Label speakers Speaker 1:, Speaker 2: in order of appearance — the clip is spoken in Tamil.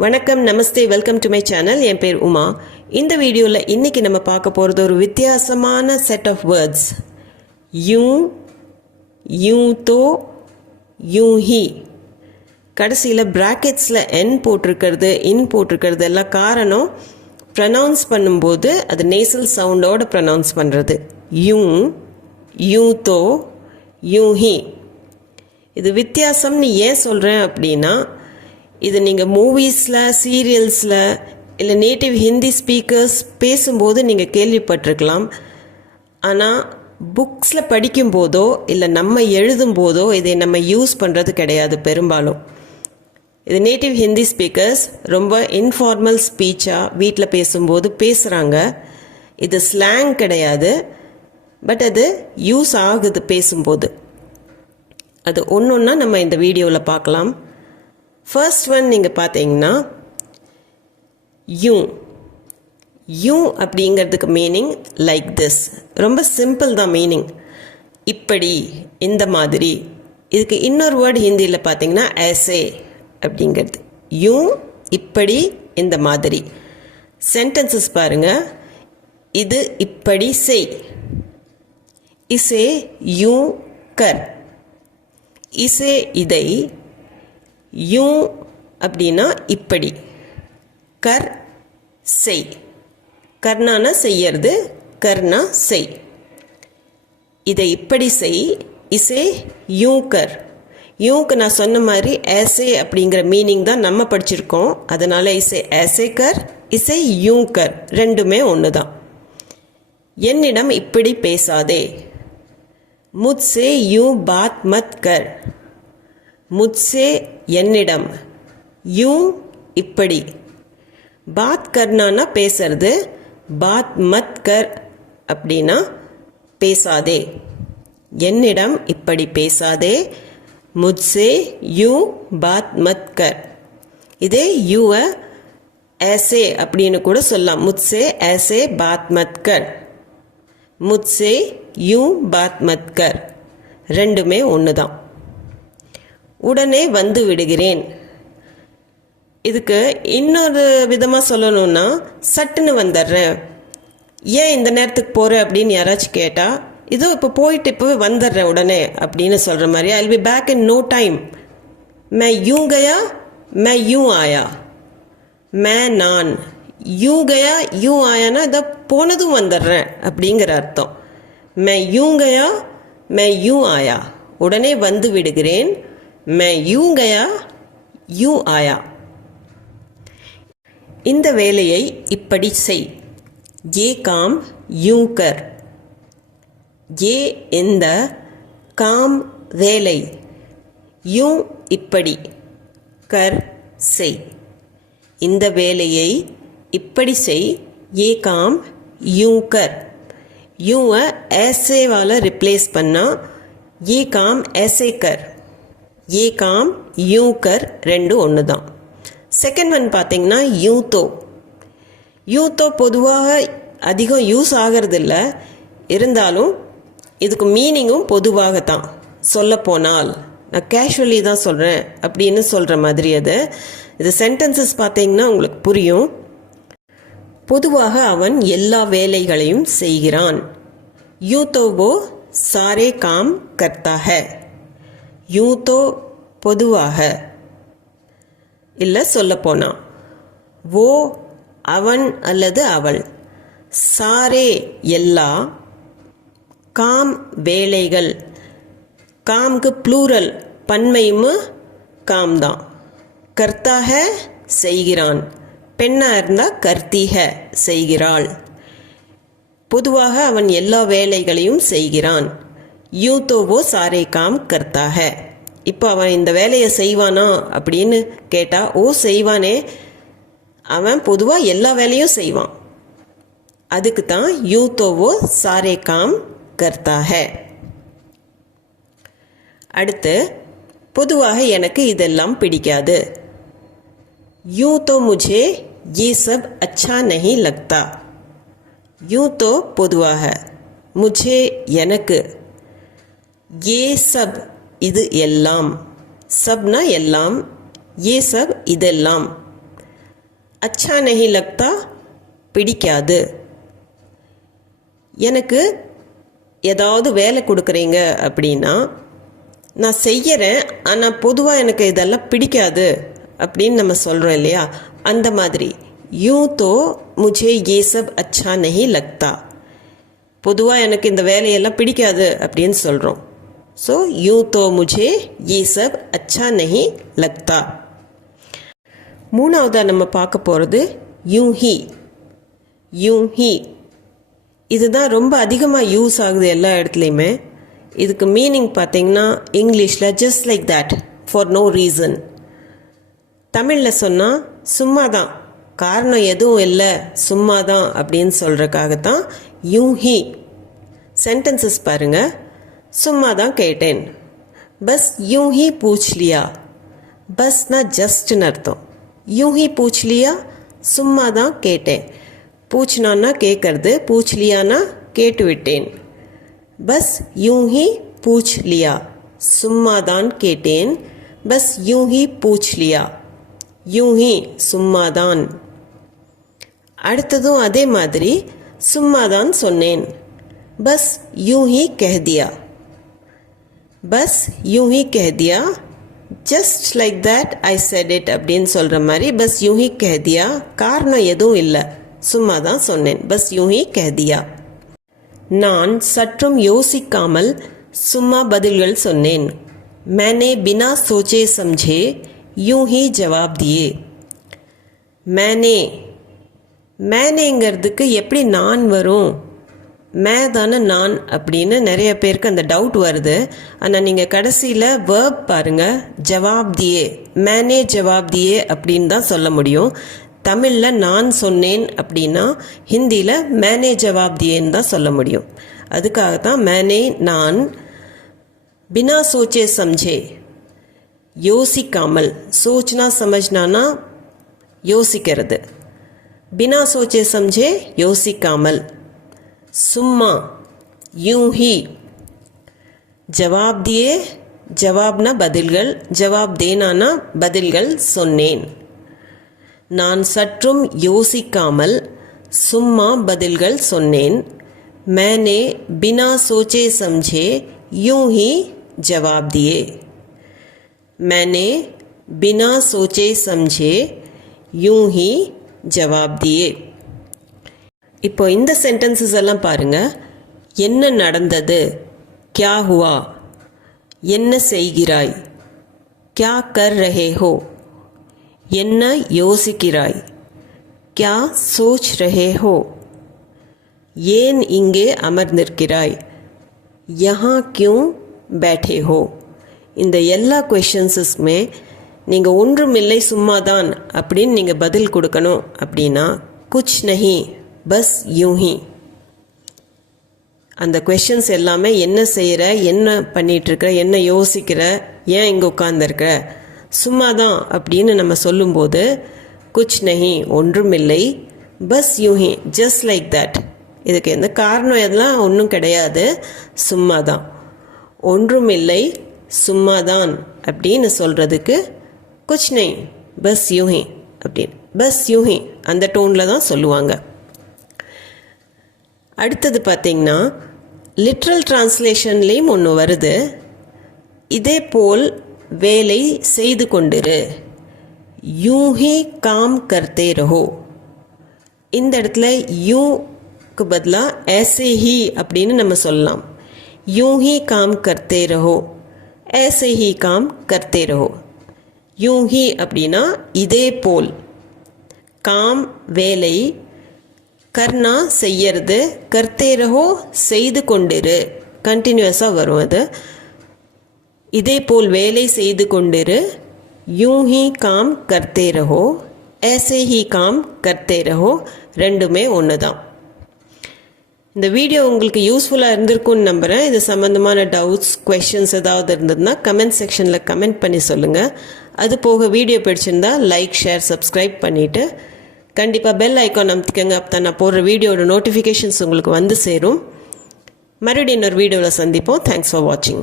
Speaker 1: வணக்கம் நமஸ்தே வெல்கம் டு மை சேனல் என் பேர் உமா. இந்த வீடியோவில் இன்றைக்கி நம்ம பார்க்க போகிறது ஒரு வித்தியாசமான செட் ஆஃப் வேர்ட்ஸ் யூ யூ தோ யூ ஹி கடைசியில் ப்ராக்கெட்ஸில் என் போட்டிருக்கிறது இன் போட்டிருக்கிறது எல்லாம் காரணம் ப்ரனவுன்ஸ் பண்ணும்போது அது நேசல் சவுண்டோட ப்ரனவுன்ஸ் பண்ணுறது யூ யூ தோ யூ ஹி இது வித்தியாசம்னு ஏன் சொல்கிறேன் அப்படின்னா இது நீங்கள் மூவிஸில் சீரியல்ஸில் இல்லை நேட்டிவ் ஹிந்தி ஸ்பீக்கர்ஸ் பேசும்போது நீங்கள் கேள்விப்பட்டிருக்கலாம். ஆனால் புக்ஸில் படிக்கும்போதோ இல்லை நம்ம எழுதும்போதோ இதை நம்ம யூஸ் பண்ணுறது கிடையாது பெரும்பாலும். இது நேட்டிவ் ஹிந்தி ஸ்பீக்கர்ஸ் ரொம்ப இன்ஃபார்மல் ஸ்பீச்சாக வீட்டில் பேசும்போது பேசுகிறாங்க இது ஸ்லாங் கிடையாது பட் அது யூஸ் ஆகுது பேசும்போது. அது ஒன்று ஒன்றா நம்ம இந்த வீடியோவில் பார்க்கலாம். ஃபர்ஸ்ட் ஒன் நீங்கள் பார்த்தீங்கன்னா யூ யூ அப்படிங்கிறதுக்கு மீனிங் லைக் திஸ் ரொம்ப சிம்பிள் தான் மீனிங் இப்படி இந்த மாதிரி. இதுக்கு இன்னொரு வேர்டு ஹிந்தியில் பார்த்தீங்கன்னா ஏசே அப்படிங்கிறது. யூ இப்படி இந்த மாதிரி. சென்டென்சஸ் பாருங்கள் இது இப்படி செய். இசே யூ கர். இசே இதை யூ அப்படின்னா இப்படி. கர் செய். கர்னானா செய்யறது கர்னா செய். இதை இப்படி செய். இசே யூ கர். யூக்கு நான் சொன்ன மாதிரி ஏசே அப்படிங்கிற மீனிங் தான் நம்ம படிச்சிருக்கோம். அதனால இசை ஏசே கர் இசை யூ கர். ரெண்டுமே ஒன்று தான் என்னிடம் இப்படி பேசாதே. முத்சே யூ பாத் மத் கர். முத்சே என்னிடம். யூ இப்படி. பாத் கர்னானா பேசுறது. பாத் மத் கர் அப்படின்னா பேசாதே. என்னிடம் இப்படி பேசாதே. முத்சே யூ பாத் மத் கர் இதே யூவை ஏசே அப்படின்னு கூட சொல்லலாம். முத்சே ஏசே பாத் மத் கர் முத்சே யூ பாத் மத் கர் ரெண்டுமே ஒன்று தான் உடனே வந்து விடுகிறேன். இதுக்கு இன்னொரு விதமாக சொல்லணும்னா சட்டுன்னு வந்துடுறேன். ஏன் இந்த நேரத்துக்கு போகிற அப்படின்னு யாராச்சும் கேட்டால் இதோ இப்போ போயிட்டு இப்போவே வந்துடுறேன் உடனே அப்படின்னு சொல்கிற மாதிரி I be back in no time மே யூ கயா? மே யூ ஆயா? மே நான். யூ கயா? யூ ஆயானா? இதை போனதும் வந்துடுறேன் அப்படிங்கிற அர்த்தம். மே யூ கயா? மே யூ ஆயா? உடனே வந்து விடுகிறேன். மே யூ கயா யூ ஆயா? இந்த வேலையை இப்படி செய். ஏ காம் யூ கர் ஏ இந்த காம் வேலை. யூ இப்படி கர் செய். இந்த வேலையை இப்படி செய். ஏ காம் யூ கர் யூவை ஏசேவால் ரிப்ளேஸ் பண்ணால் ஏ காம் ஏசே கர். ஏ காம் யூ கர் ரெண்டு ஒன்று தான் செகண்ட் ஒன் பார்த்தீங்கன்னா யூத்தோ யூத்தோ பொதுவாக அதிகம் யூஸ் ஆகிறதில்ல. இருந்தாலும் இதுக்கு மீனிங்கும் பொதுவாக தான் சொல்லப்போனால் நான் கேஷுவலி தான் சொல்கிறேன் அப்படின்னு சொல்கிற மாதிரி அது. இது சென்டென்சஸ் பார்த்தீங்கன்னா உங்களுக்கு புரியும். பொதுவாக அவன் எல்லா வேலைகளையும் செய்கிறான். யூத்தோவோ சாரே காம் கர்த்தா யூத்தோ பொதுவாக. இல்லை சொல்லப்போனா ஓ அவன் அல்லது அவள். சாரே எல்லா. காம் வேலைகள். காம்க்கு ப்ளூரல். பன்மையும் காம் தான் கர்த்தாக செய்கிறான். பெண்ணாக இருந்தால் கர்த்தீக செய்கிறாள். பொதுவாக அவன் எல்லா வேலைகளையும் செய்கிறான். यूं தோ वो सारे काम करता है இப்போ அவன் இந்த வேலையை செய்வானா அப்படின்னு கேட்டால் ஓ செய்வானே. அவன் பொதுவாக எல்லா வேலையும் செய்வான். அதுக்கு தான் யூத்தோவோ சாரே காம் கர்த்தா ஹே அடுத்து பொதுவாக எனக்கு இதெல்லாம் பிடிக்காது. யூ தோ முஜே ஈ சப் அச்சா நஹி லக்தா. யூ தோ பொதுவாக முஜே எனக்கு ஏ சப் இது எல்லாம். சப்னா எல்லாம் ஏ சப் இதெல்லாம். அச்சா நகி லக்தா பிடிக்காது. எனக்கு ஏதாவது வேலை கொடுக்குறீங்க அப்படின்னா நான் செய்கிறேன் ஆனால் பொதுவாக எனக்கு இதெல்லாம் பிடிக்காது அப்படின்னு நம்ம சொல்கிறோம் இல்லையா? அந்த மாதிரி. யூ தோ முஜே ஏ சப் அச்சா நகி லக்தா பொதுவாக எனக்கு இந்த வேலையெல்லாம் பிடிக்காது அப்படின்னு சொல்கிறோம் सो यूँ तो मुझे ये सब अच्छा नहीं लगता। மூணாவதாக நம்ம பார்க்க போகிறது யூ ஹி யூ ஹி இதுதான் ரொம்ப அதிகமாக யூஸ் ஆகுது எல்லா இடத்துலையுமே இதுக்கு மீனிங் பார்த்தீங்கன்னா இங்கிலீஷில் just like that for no reason தமிழில் சொன்னால் சும்மா தான் காரணம் எதுவும் இல்லை சும்மா தான் அப்படின்னு சொல்கிறதுக்காக தான் யூ ஹி சென்டென்சஸ் பாருங்கள் சும்மாதான் கேட்டேன் बस यूँ ही पूछ लिया बस ना जस्ट नर्तों यूँ ही पूछ लिया சும்மாதான் கேட்டேன் पूछना கேட்கறது पूछ लियाना கேட்டுவிட்டேன் பஸ் यूँ ही पूछ लिया சும்மாதான் கேட்டேன் बस यूँ ही पूछ लिया यूँ ही சும்மாதான் அடுத்ததும் அதே மாதிரி சும்மாதான் சொன்னேன் பஸ் यूँ ही कह दिया பஸ் யூஹி கேதியா just like that I said it அப்படின்னு சொல்கிற மாதிரி பஸ் யூஹி கேதியா காரணம் எதுவும் இல்லை. சும்மா தான் சொன்னேன். பஸ் யூஹி கேதியா நான் சற்றும் யோசிக்காமல் சும்மா பதில்கள் சொன்னேன். மேனே பினா சோச்சே சம்ஜே யூஹி ஜவாப் தியே. மேனே மேனேங்கிறதுக்கு எப்படி நான் வரும்? மே தானே நான் அப்படின்னு நிறைய பேருக்கு அந்த டவுட் வருது. ஆனால் நீங்கள் கடைசியில் வேர்ப் பாருங்க. ஜவாப் தியே மேனே ஜவாப் தியே அப்படின்னு தான் சொல்ல முடியும். தமிழில் நான் சொன்னேன் அப்படின்னா ஹிந்தியில் மேனே ஜவாப் தியேன்னு தான் சொல்ல முடியும். அதுக்காக தான் மேனே நான் பினா சோச்சே சம்ஜே. யோசிக்காமல். சோச்னா சமஜ்னானா யோசிக்கிறது. பினா சோச்சே சம்ஜே யோசிக்காமல். சும்மா யூ ஹி ஜவாப் தியே ஜவாப்னா பதில்கள் ஜவாப் தேனானா பதில்கள் சொன்னேன் நான் சற்றும் யோசிக்காமல் சும்மா பதில்கள் சொன்னேன் मैंने बिना सोचे समझे यूं ही जवाब दिए मैंने बिना सोचे समझे यूं ही जवाब दिए இப்போ இந்த சென்டென்சஸ் எல்லாம் பாருங்கள் என்ன நடந்தது? கியா ஹுவா? என்ன செய்கிறாய்? கியா கர் ரஹே ஹோ? என்ன யோசிக்கிறாய்? கியா சோச் ரஹே ஹோ? ஏன் இங்கே அமர்ந்திருக்கிறாய்? யஹா கியூ பேட்டே ஹோ? இந்த எல்லா கொஷின்ஸஸுமே நீங்கள் ஒன்றுமில்லை சும்மாதான் அப்படின்னு நீங்கள் பதில் கொடுக்கணும் அப்படின்னா குச் நஹி. பஸ் யூஹி. அந்த கொஷின்ஸ் எல்லாமே என்ன செய்கிற என்ன பண்ணிகிட்ருக்குற என்ன யோசிக்கிற ஏன் இங்கே உட்காந்துருக்குற சும்மா தான் அப்படின்னு நம்ம சொல்லும்போது குச் நஹி ஒன்றுமில்லை பஸ் யூஹி ஜஸ்ட் லைக் தட் இதுக்கு எந்த காரணம் எல்லாம் ஒன்றும் கிடையாது. சும்மா தான் ஒன்றுமில்லை சும்மா தான் அப்படின்னு சொல்கிறதுக்கு குச் நெய் பஸ் யூஹி. அப்படின்னு. பஸ் யூஹி அந்த டோனில் தான் சொல்லுவாங்க. அடுத்தது பார்த்திங்கன்னா லிட்ரல் டிரான்ஸ்லேஷன்லேயும் ஒன்று வருது. இதே போல் வேலை செய்து கொண்டிரு. யூஹி காம் கர்த்தே ரஹோ. இந்த இடத்துல யூக்கு பதிலாக ஏசே ஹி அப்படின்னு நம்ம சொல்லலாம். யூஹி காம் கர்த்தே ரஹோ. ஏசே ஹி காம் கர்த்தே ரஹோ. யூஹி அப்படின்னா இதே போல் காம் வேலை கர்ணா செய்யறது கர்த்தேரகோ செய்து கொண்டிரு. கண்டினியூஸாக வரும் அது. இதே போல் வேலை செய்து கொண்டிரு. யூं ஹி காம் கர்த்தே ரஹோ ஏசே ஹி காம் கர்த்தே ரஹோ ரெண்டுமே ஒன்று தான் இந்த வீடியோ உங்களுக்கு யூஸ்ஃபுல்லாக இருந்திருக்கும்னு நம்புகிறேன் இது சம்மந்தமான டவுட்ஸ் கொஷின்ஸ் ஏதாவது இருந்ததுன்னா கமெண்ட் செக்ஷனில் கமெண்ட் பண்ணி சொல்லுங்கள் அது போக வீடியோ பிடிச்சிருந்தா லைக் ஷேர் சப்ஸ்கிரைப் பண்ணிவிட்டு கண்டிப்பாக பெல் ஐக்கான் அமுத்திக்கங்க. அப்போ தான் நான் போடுற வீடியோட நோட்டிஃபிகேஷன்ஸ் உங்களுக்கு வந்து சேரும். மறுபடியும் இன்னொரு வீடியோவில் சந்திப்போம். தேங்க்ஸ் ஃபார் வாட்சிங்